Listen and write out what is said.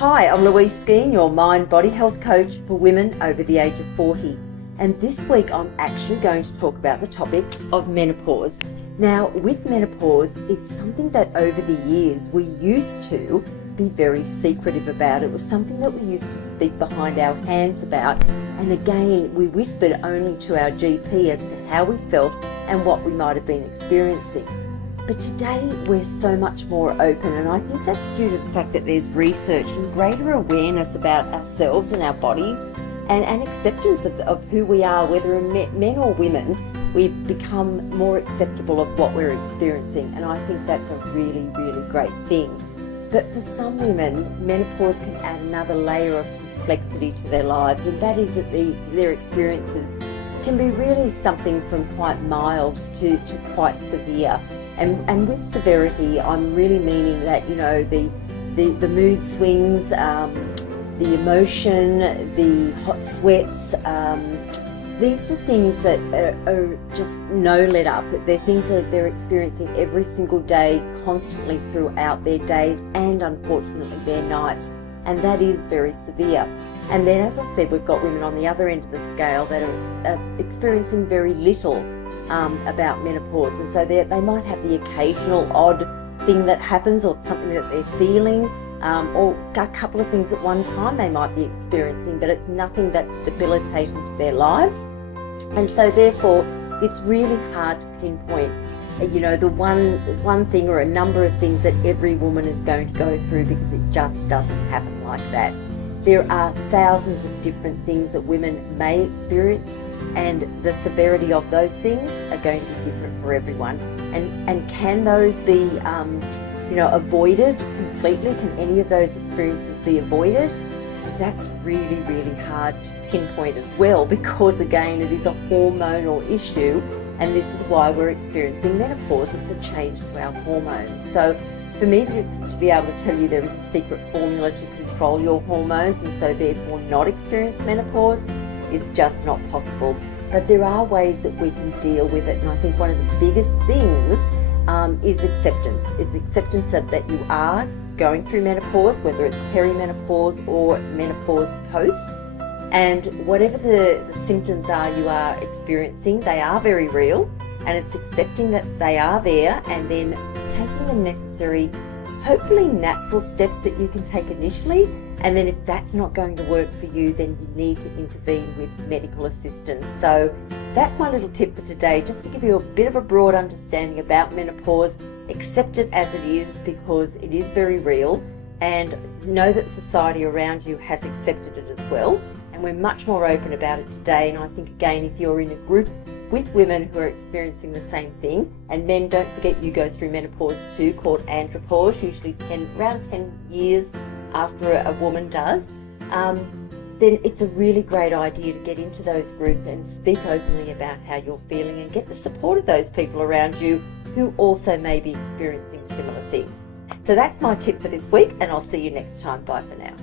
Hi, I'm LouiseSkeen, your mind-body health coach for women over the age of 40. And this week I'm actually going to talk about the topic of menopause. Now, with menopause, it's something that over the years we used to be very secretive about. It was something that we used to speak behind our hands about. And again, we whispered only to our GP as to how we felt and what we might have been experiencing. But today we're so much more open, and I think that's due to the fact that there's research and greater awareness about ourselves and our bodies and acceptance of who we are, whether men or women. We've become more acceptable of what we're experiencing, and I think that's a really, really great thing. But for some women, menopause can add another layer of complexity to their lives, and that is that their experiences can be really something from quite mild to quite severe. And with severity, I'm really meaning that, you know, the mood swings, the emotion, the hot sweats, these are things that are just no let up. They're things that they're experiencing every single day, constantly throughout their days and unfortunately their nights. And that is very severe. And then, as I said, we've got women on the other end of the scale that are experiencing very little about menopause, and so they might have the occasional odd thing that happens, or something that they're feeling, or a couple of things at one time they might be experiencing, but it's nothing that's debilitating to their lives. And so therefore it's really hard to pinpoint, you know, the one thing or a number of things that every woman is going to go through, because it just doesn't happen like that. There are thousands of different things that women may experience, and the severity of those things are going to be different for everyone. And can those be, you know, avoided completely? Can any of those experiences be avoided? That's really, really hard to pinpoint as well, because again, it is a hormonal issue, and this is why we're experiencing menopause. It's a change to our hormones. So for me to be able to tell you there is a secret formula to control your hormones and so therefore not experience menopause is just not possible. But there are ways that we can deal with it, and I think one of the biggest things is acceptance. It's acceptance that you are going through menopause, whether it's perimenopause or menopause post, and whatever the symptoms are you are experiencing, they are very real, and it's accepting that they are there, and then taking the necessary, hopefully natural steps that you can take initially. And then if that's not going to work for you, then you need to intervene with medical assistance. So that's my little tip for today, just to give you a bit of a broad understanding about menopause. Accept it as it is, because it is very real, and know that society around you has accepted it as well. And we're much more open about it today. And I think, again, if you're in a group with women who are experiencing the same thing, and men, don't forget you go through menopause too, called andropause, usually around 10 years after a woman does, then it's a really great idea to get into those groups and speak openly about how you're feeling, and get the support of those people around you who also may be experiencing similar things. So that's my tip for this week, and I'll see you next time. Bye for now.